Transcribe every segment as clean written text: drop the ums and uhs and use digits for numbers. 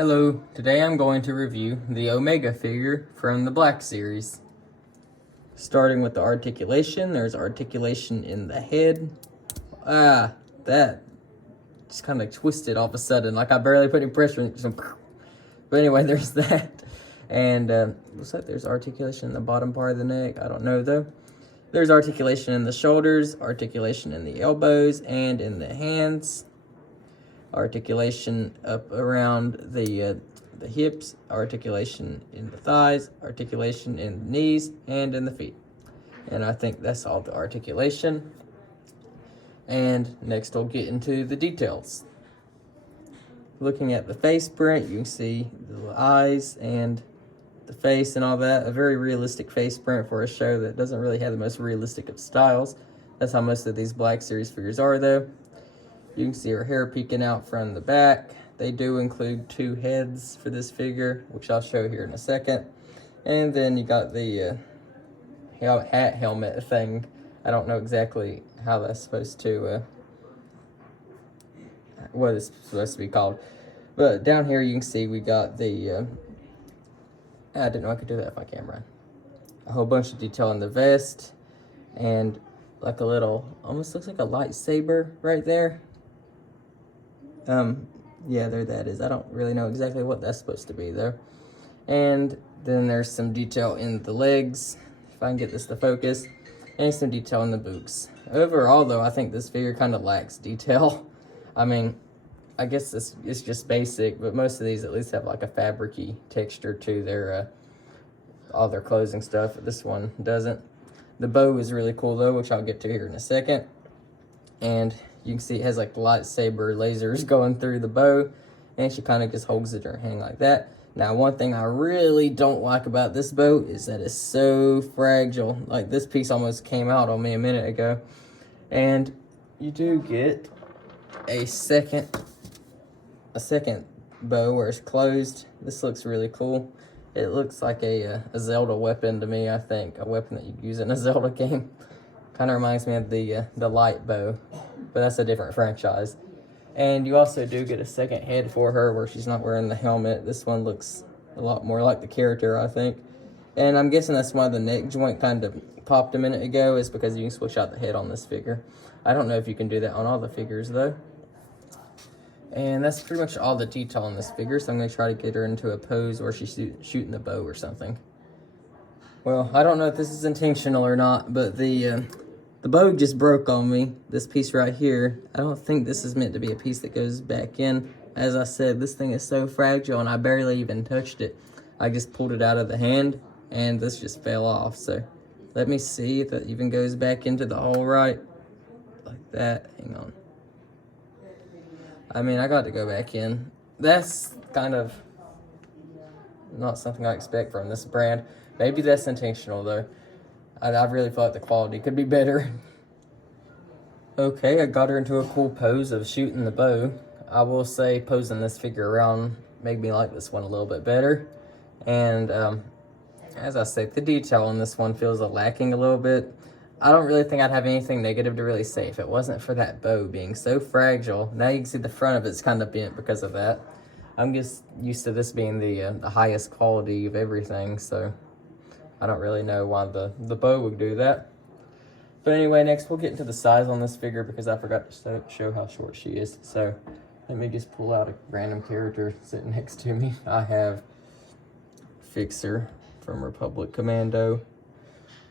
Hello, today I'm going to review the Omega figure from the Black series. Starting with the articulation, there's articulation in the head. That just kind of twisted all of a sudden, like I barely put any pressure in it. But anyway, there's that. And looks like there's articulation in the bottom part of the neck. I don't know though. There's articulation in the shoulders, articulation in the elbows and in the hands. Articulation up around the hips, articulation in the thighs, articulation in the knees, and in the feet. And I think that's all the articulation. And next we'll get into the details. Looking at the face print, you can see the eyes and the face and all that. A very realistic face print for a show that doesn't really have the most realistic of styles. That's how most of these Black Series figures are though. You can see her hair peeking out from the back. They do include two heads for this figure, which I'll show here in a second. And then you got the hat helmet thing. I don't know exactly how that's supposed to, what it's supposed to be called. But down here you can see we got the, I didn't know I could do that with my camera. A whole bunch of detail on the vest. And like a little, almost looks like a lightsaber right there. Yeah, there that is. I don't really know exactly what that's supposed to be though. And then there's some detail in the legs, if I can get this to focus, and some detail in the boots. Overall though, I think this figure kind of lacks detail. I mean, I guess it's just basic, but most of these at least have like a fabric-y texture to their, all their clothes and stuff. This one doesn't. The bow is really cool though, which I'll get to here in a second. And you can see it has like lightsaber lasers going through the bow, and she kind of just holds it in her hand like that. Now, one thing I really don't like about this bow is that it's so fragile. Like this piece almost came out on me a minute ago. And you do get a second bow where it's closed. This looks really cool. It looks like a Zelda weapon to me, I think. A weapon that you use in a Zelda game. Kind of reminds me of the light bow, but that's a different franchise. And you also do get a second head for her where she's not wearing the helmet. This one looks a lot more like the character, I think. And I'm guessing that's why the neck joint kind of popped a minute ago, is because you can switch out the head on this figure. I don't know if you can do that on all the figures though. And that's pretty much all the detail on this figure, so I'm going to try to get her into a pose where she's shooting the bow or something. Well, I don't know if this is intentional or not, but the bow just broke on me, this piece right here. I don't think this is meant to be a piece that goes back in. As I said, this thing is so fragile and I barely even touched it. I just pulled it out of the hand and this just fell off. So let me see if it even goes back into the hole right. Like that. Hang on. I mean, I got to go back in. That's kind of not something I expect from this brand. Maybe that's intentional though. I really feel like the quality could be better. Okay, I got her into a cool pose of shooting the bow. I will say posing this figure around made me like this one a little bit better. And as I said, the detail on this one feels lacking a little bit. I don't really think I'd have anything negative to really say if it wasn't for that bow being so fragile. Now you can see the front of it's kind of bent because of that. I'm just used to this being the highest quality of everything, so I don't really know why the bow would do that. But anyway, next we'll get into the size on this figure because I forgot to show how short she is. So let me just pull out a random character sitting next to me. I have Fixer from Republic Commando.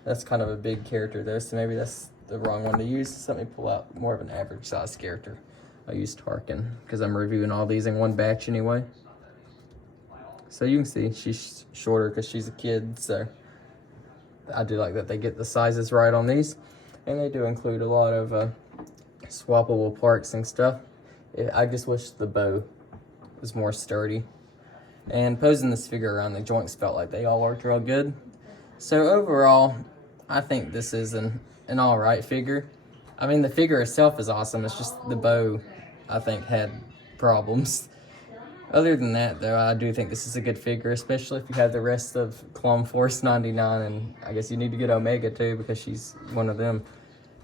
That's kind of a big character though, so maybe that's the wrong one to use. So let me pull out more of an average size character. I use Tarkin because I'm reviewing all these in one batch anyway. So you can see she's shorter because she's a kid, so I do like that they get the sizes right on these. And they do include a lot of swappable parts and stuff. I just wish the bow was more sturdy. And posing this figure around, the joints felt like they all worked real good. So overall, I think this is an alright figure. I mean, the figure itself is awesome. It's just the bow, I think, had problems. Other than that, though, I do think this is a good figure, especially if you have the rest of Clone Force 99, and I guess you need to get Omega too because she's one of them.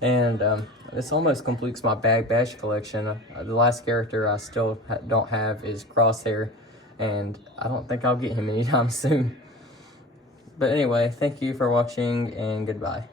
And this almost completes my Bad Batch collection. The last character I still don't have is Crosshair. and I don't think I'll get him anytime soon. But anyway, thank you for watching, and goodbye.